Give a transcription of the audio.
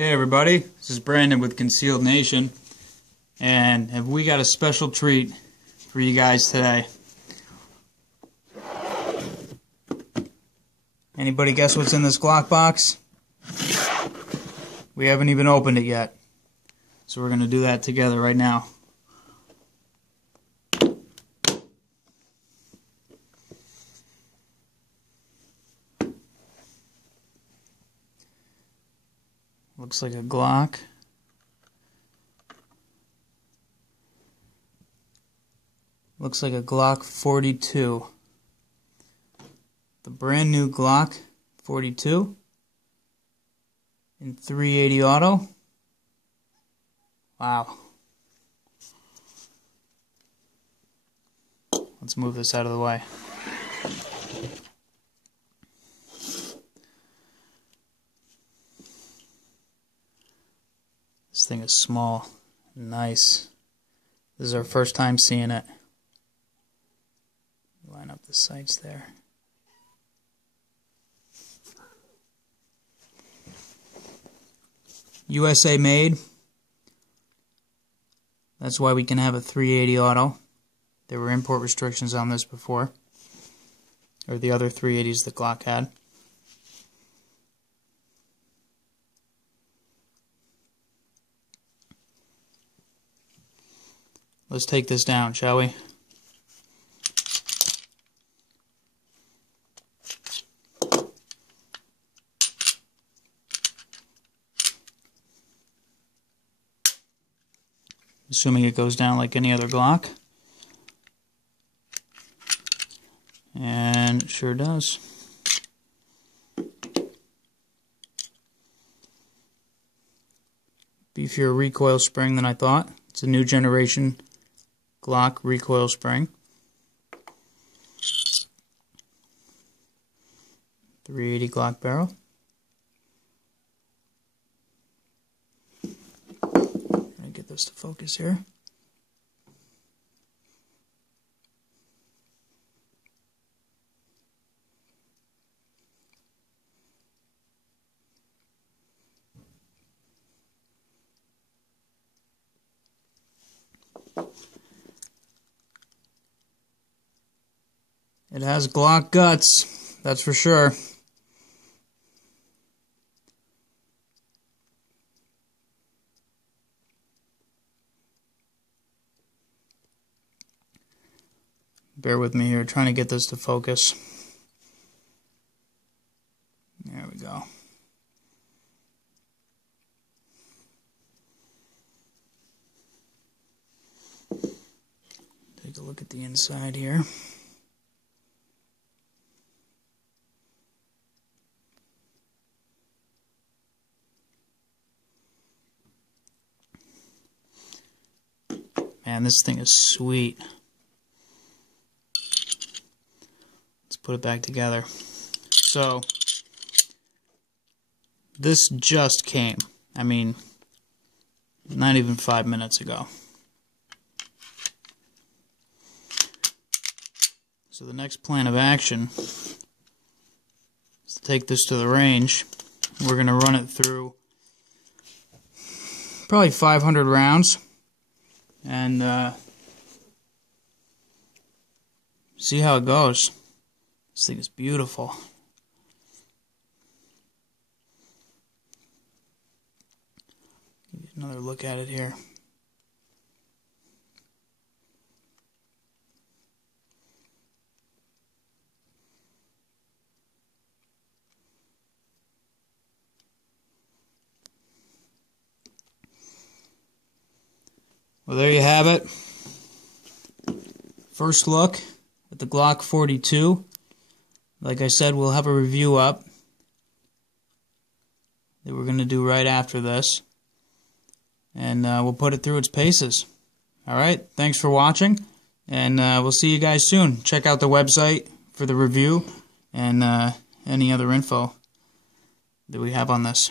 Hey everybody, this is Brandon with Concealed Nation, and have we got a special treat for you guys today. Anybody guess what's in this Glock box? We haven't even opened it yet, so we're going to do that together right now. Looks like a Glock. Looks like a Glock 42. The brand new Glock 42 in 380 auto. Wow. Let's move this out of the way. This thing is small. Nice. This is our first time seeing it. Line up the sights there. USA made. That's why we can have a 380 auto. There were import restrictions on this before, or the other 380s that Glock had. Let's take this down, shall we? Assuming it goes down like any other Glock. And it sure does. Beefier recoil spring than I thought. It's a new generation Glock recoil spring. 380 Glock barrel. Trying to get this to focus here. It has Glock guts, that's for sure. Bear with me here, trying to get this to focus. There we go. Take a look at the inside here. Man, this thing is sweet. Let's put it back together. So, this just came. I mean, not even 5 minutes ago. So the next plan of action is to take this to the range. We're going to run it through probably 500 rounds. And see how it goes. This thing is beautiful. Give you another look at it here. Well, there you have it. First look at the Glock 42. Like I said, we'll have a review up that we're going to do right after this. And we'll put it through its paces. Alright, thanks for watching. And we'll see you guys soon. Check out the website for the review and any other info that we have on this.